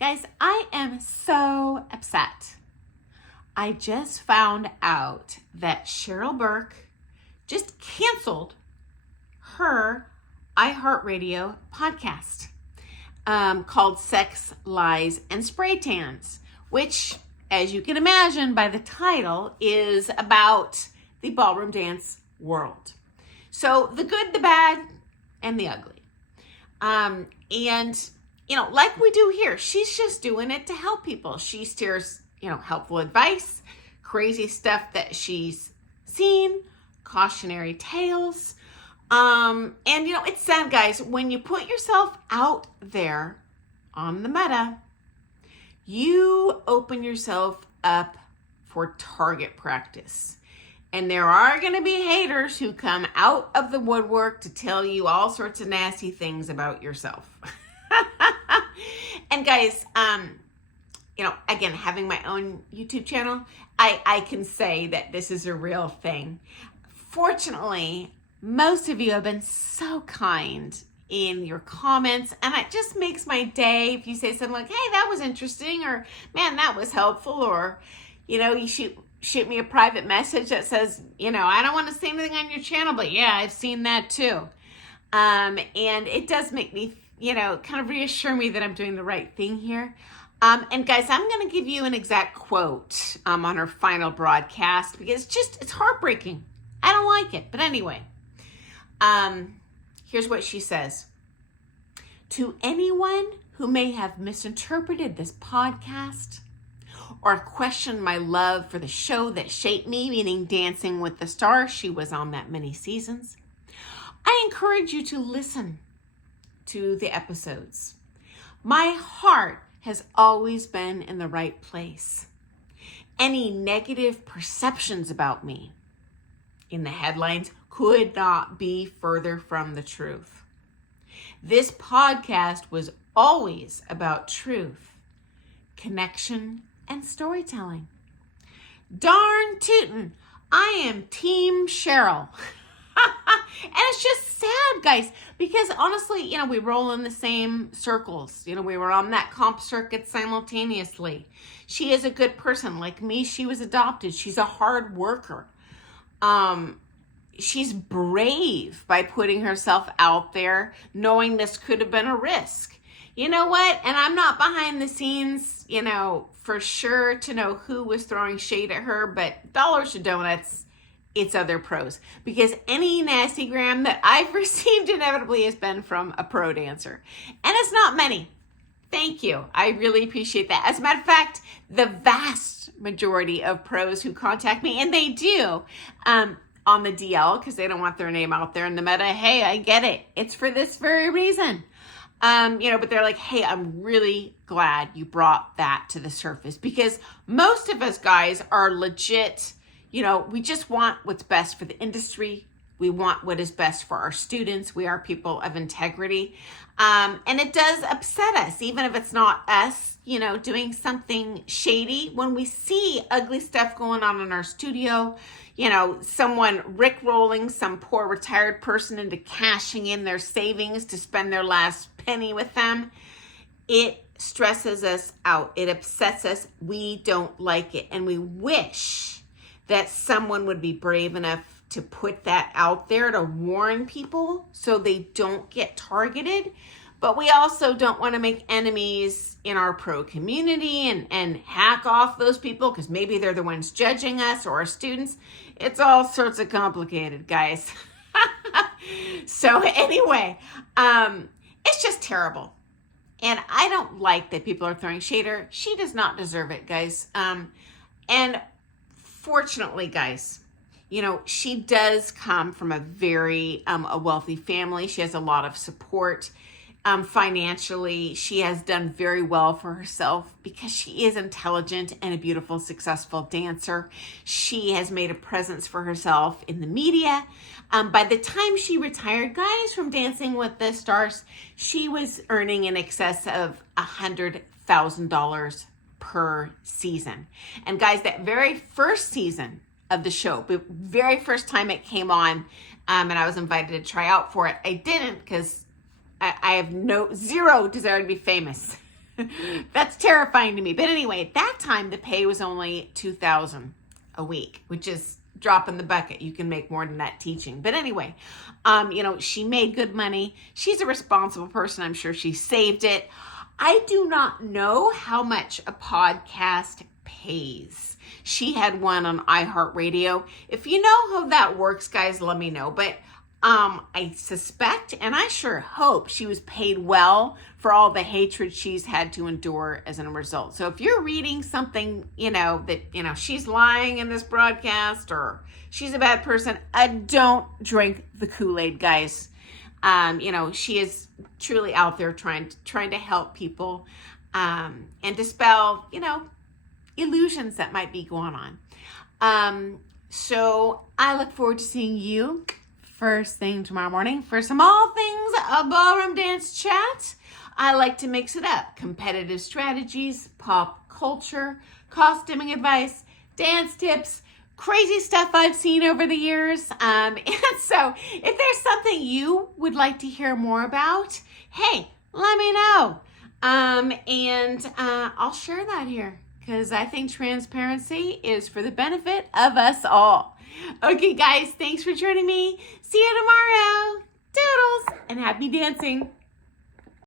Guys, I am so upset. I just found out that Cheryl Burk just canceled her iHeartRadio podcast called Sex, Lies, and Spray Tans, which, as you can imagine by the title, is about the ballroom dance world. So the good, the bad, and the ugly. And like we do here, she's just doing it to help people. She shares, helpful advice, crazy stuff that she's seen, cautionary tales. It's sad, guys, when you put yourself out there on the meta, you open yourself up for target practice. And there are going to be haters who come out of the woodwork to tell you all sorts of nasty things about yourself. And guys, again, having my own YouTube channel, I can say that this is a real thing. Fortunately, most of you have been so kind in your comments, and it just makes my day if you say something like, hey, that was interesting, or man, that was helpful, or, you shoot me a private message that says, I don't want to say anything on your channel, but yeah, I've seen that too. And it does make me, kind of reassure me that I'm doing the right thing here. And guys, I'm going to give you an exact quote on her final broadcast because it's heartbreaking. I don't like it. But anyway, here's what she says. To anyone who may have misinterpreted this podcast or questioned my love for the show that shaped me, meaning Dancing with the Stars, she was on that many seasons, I encourage you to listen to the episodes. My heart has always been in the right place. Any negative perceptions about me in the headlines could not be further from the truth. This podcast was always about truth, connection, and storytelling. Darn tootin', I am Team Cheryl. And it's just sad, guys, because honestly, we roll in the same circles. We were on that comp circuit simultaneously. She is a good person. Like me, she was adopted. She's a hard worker. She's brave by putting herself out there, knowing this could have been a risk. You know what? And I'm not behind the scenes, for sure to know who was throwing shade at her, but dollars to donuts, it's other pros, because any nasty gram that I've received inevitably has been from a pro dancer, and it's not many. Thank you. I really appreciate that. As a matter of fact, the vast majority of pros who contact me, and they do, on the DL, because they don't want their name out there in the meta. Hey, I get it. It's for this very reason. But they're like, hey, I'm really glad you brought that to the surface, because most of us guys are legit. We just want what's best for the industry. We want what is best for our students. We are people of integrity. And it does upset us, even if it's not us, doing something shady. When we see ugly stuff going on in our studio, someone rickrolling some poor retired person into cashing in their savings to spend their last penny with them, it stresses us out. It upsets us. We don't like it. And we wish that someone would be brave enough to put that out there to warn people so they don't get targeted. But we also don't want to make enemies in our pro community and hack off those people because maybe they're the ones judging us or our students. It's all sorts of complicated, guys. So anyway, it's just terrible. And I don't like that people are throwing shade at her. She does not deserve it, guys. And fortunately, guys, she does come from a very a wealthy family. She has a lot of support financially. She has done very well for herself because she is intelligent and a beautiful, successful dancer. She has made a presence for herself in the media. By the time she retired, guys, from Dancing with the Stars, she was earning in excess of $100,000 per season. And guys, that very first season of the show, the very first time it came on, and I was invited to try out for it, I didn't because I have zero desire to be famous. That's terrifying to me. But anyway, at that time, the pay was only $2,000 a week, which is drop in the bucket. You can make more than that teaching. But anyway, she made good money. She's a responsible person. I'm sure she saved it. I do not know how much a podcast pays. She had one on iHeartRadio. If you know how that works, guys, let me know. But I suspect, and I sure hope, she was paid well for all the hatred she's had to endure as a result. So if you're reading something, that, she's lying in this broadcast or she's a bad person, don't drink the Kool-Aid, guys. She is truly out there trying to help people and dispel, illusions that might be going on. So I look forward to seeing you first thing tomorrow morning for some all things a ballroom dance chat. I like to mix it up. Competitive strategies, pop culture, costuming advice, dance tips, crazy stuff I've seen over the years. And so if there's something you would like to hear more about, hey, let me know. And I'll share that here because I think transparency is for the benefit of us all. Okay, guys, thanks for joining me. See you tomorrow. Doodles and happy dancing.